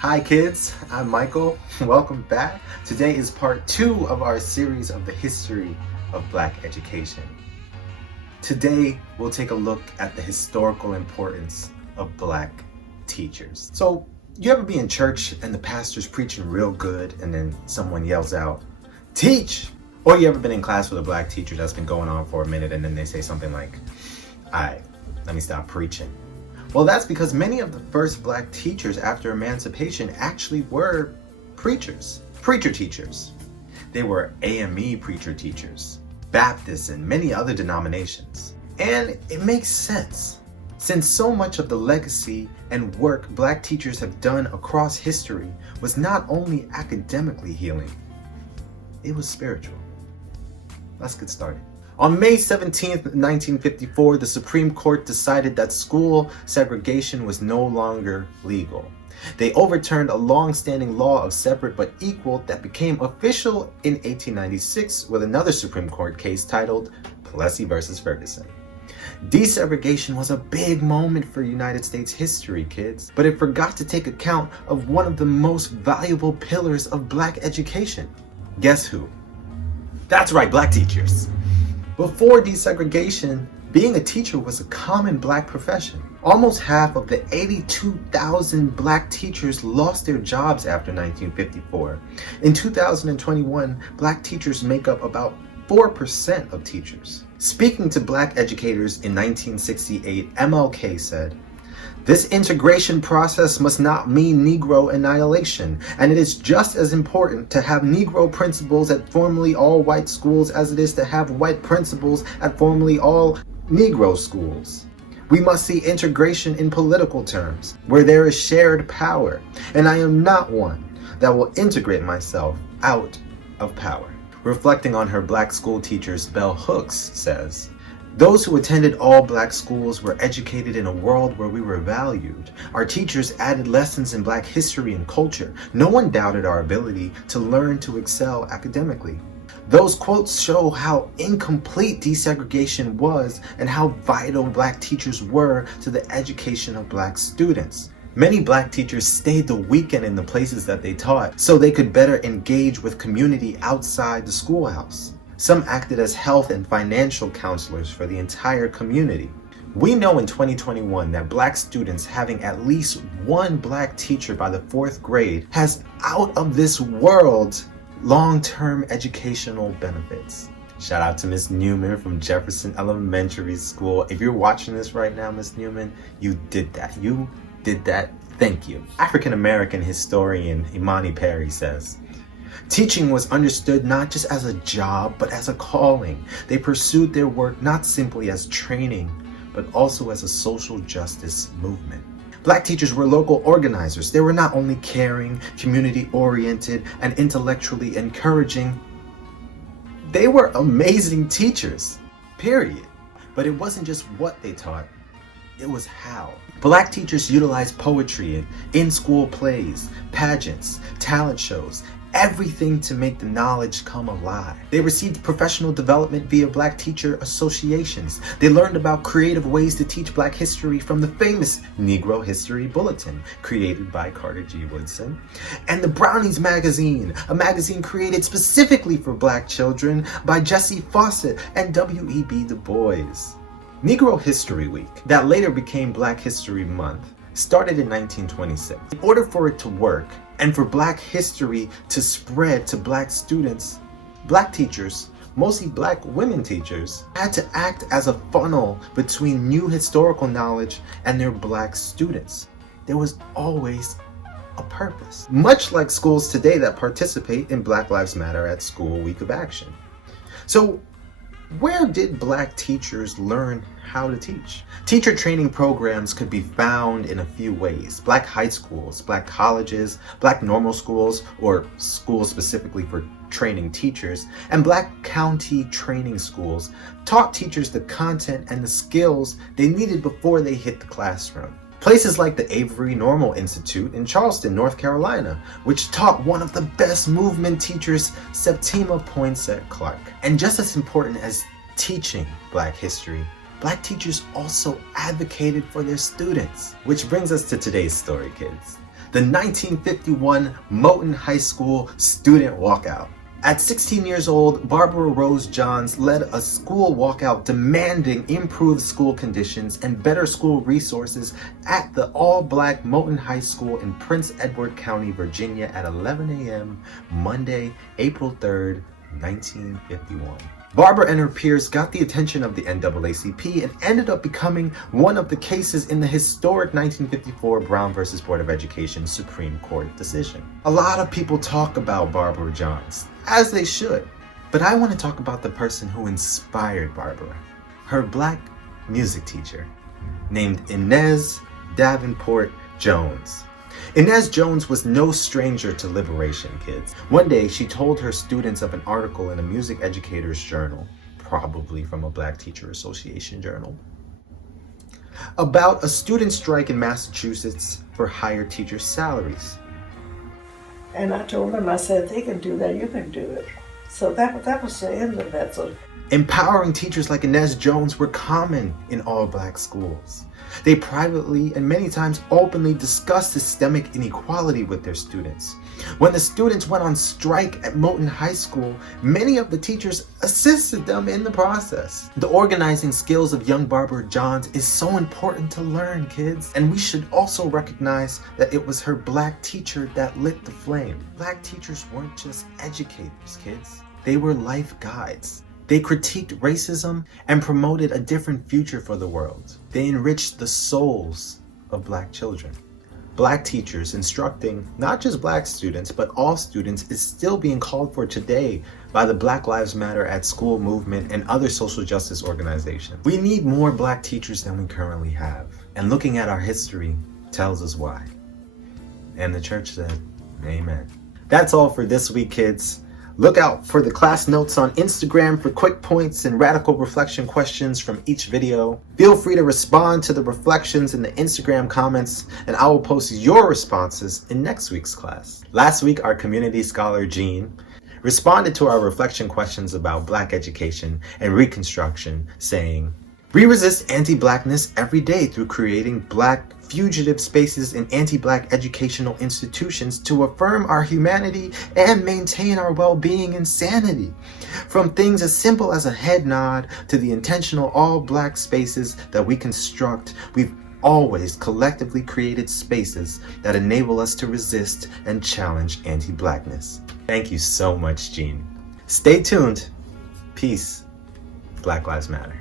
Hi kids, I'm Michael. Welcome back. Today is part 2 of our series of the history of Black education. Today we'll take a look at the historical importance of Black teachers. So you ever be in church and the pastor's preaching real good and then someone yells out, "Teach!" Or you ever been in class with a Black teacher that's been going on for a minute and then they say something like, "Alright, let me stop preaching." Well, that's because many of the first Black teachers after emancipation actually were preacher teachers. They were AME preacher teachers, Baptists, and many other denominations. And it makes sense, since so much of the legacy and work Black teachers have done across history was not only academically healing, it was spiritual. Let's get started. On May 17th, 1954, the Supreme Court decided that school segregation was no longer legal. They overturned a long-standing law of separate but equal that became official in 1896 with another Supreme Court case titled Plessy versus Ferguson. Desegregation was a big moment for United States history, kids, but it forgot to take account of one of the most valuable pillars of Black education. Guess who? That's right, Black teachers. Before desegregation, being a teacher was a common Black profession. Almost half of the 82,000 Black teachers lost their jobs after 1954. In 2021, Black teachers make up about 4% of teachers. Speaking to Black educators in 1968, MLK said, "This integration process must not mean Negro annihilation, and it is just as important to have Negro principals at formerly all-white schools as it is to have white principals at formerly all Negro schools. We must see integration in political terms, where there is shared power, and I am not one that will integrate myself out of power." Reflecting on her Black school teachers, Bell Hooks says, "Those who attended all Black schools were educated in a world where we were valued. Our teachers added lessons in Black history and culture. No one doubted our ability to learn to excel academically." Those quotes show how incomplete desegregation was and how vital Black teachers were to the education of Black students. Many Black teachers stayed the weekend in the places that they taught so they could better engage with community outside the schoolhouse. Some acted as health and financial counselors for the entire community. We know in 2021 that Black students having at least one Black teacher by the 4th grade has out of this world long-term educational benefits. Shout out to Miss Newman from Jefferson Elementary School. If you're watching this right now, Miss Newman, you did that. You did that. Thank you. African-American historian Imani Perry says, "Teaching was understood not just as a job, but as a calling. They pursued their work not simply as training, but also as a social justice movement." Black teachers were local organizers. They were not only caring, community-oriented, and intellectually encouraging. They were amazing teachers, period. But it wasn't just what they taught, it was how. Black teachers utilized poetry, in-school plays, pageants, talent shows, everything to make the knowledge come alive. They received professional development via Black teacher associations. They learned about creative ways to teach Black history from the famous Negro History Bulletin, created by Carter G. Woodson, and the Brownies magazine, a magazine created specifically for Black children by Jesse Fawcett and W.E.B. Du Bois. Negro History Week, that later became Black History Month, started in 1926. In order for it to work, and for Black history to spread to Black students, Black teachers, mostly Black women teachers, had to act as a funnel between new historical knowledge and their Black students. There was always a purpose. Much like schools today that participate in Black Lives Matter at School Week of Action. So, where did Black teachers learn how to teach? Teacher training programs could be found in a few ways. Black high schools, Black colleges, Black normal schools, or schools specifically for training teachers, and Black county training schools taught teachers the content and the skills they needed before they hit the classroom. Places like the Avery Normal Institute in Charleston, North Carolina, which taught one of the best movement teachers, Septima Poinsett Clark. And just as important as teaching Black history, Black teachers also advocated for their students. Which brings us to today's story, kids. the 1951 Moton High School student walkout. At 16 years old, Barbara Rose Johns led a school walkout demanding improved school conditions and better school resources at the all-black Moton High School in Prince Edward County, Virginia at 11 a.m. Monday, April 3rd, 1951. Barbara and her peers got the attention of the NAACP and ended up becoming one of the cases in the historic 1954 Brown versus Board of Education Supreme Court decision. A lot of people talk about Barbara Johns, as they should, but I want to talk about the person who inspired Barbara, her black music teacher, named Inez Davenport Jones. Inez Jones was no stranger to liberation, kids. One day, she told her students of an article in a music educator's journal, probably from a Black Teacher Association journal, about a student strike in Massachusetts for higher teacher salaries. And I told them, I said, they can do that, you can do it. So that was the end of that. So empowering teachers like Inez Jones were common in all Black schools. They privately and many times openly discussed systemic inequality with their students. When the students went on strike at Moton High School, many of the teachers assisted them in the process. The organizing skills of young Barbara Johns is so important to learn, kids. And we should also recognize that it was her Black teacher that lit the flame. Black teachers weren't just educators, kids. They were life guides. They critiqued racism and promoted a different future for the world. They enriched the souls of Black children. Black teachers instructing not just Black students, but all students is still being called for today by the Black Lives Matter at School movement and other social justice organizations. We need more Black teachers than we currently have. And looking at our history tells us why. And the church said, amen. That's all for this week, kids. Look out for the class notes on Instagram for quick points and radical reflection questions from each video. Feel free to respond to the reflections in the Instagram comments, and I will post your responses in next week's class. Last week, our community scholar, Jean, responded to our reflection questions about Black education and Reconstruction, saying, "We resist anti-Blackness every day through creating Black fugitive spaces in anti-Black educational institutions to affirm our humanity and maintain our well-being and sanity. From things as simple as a head nod to the intentional all-Black spaces that we construct, we've always collectively created spaces that enable us to resist and challenge anti-Blackness." Thank you so much, Jean. Stay tuned. Peace. Black Lives Matter.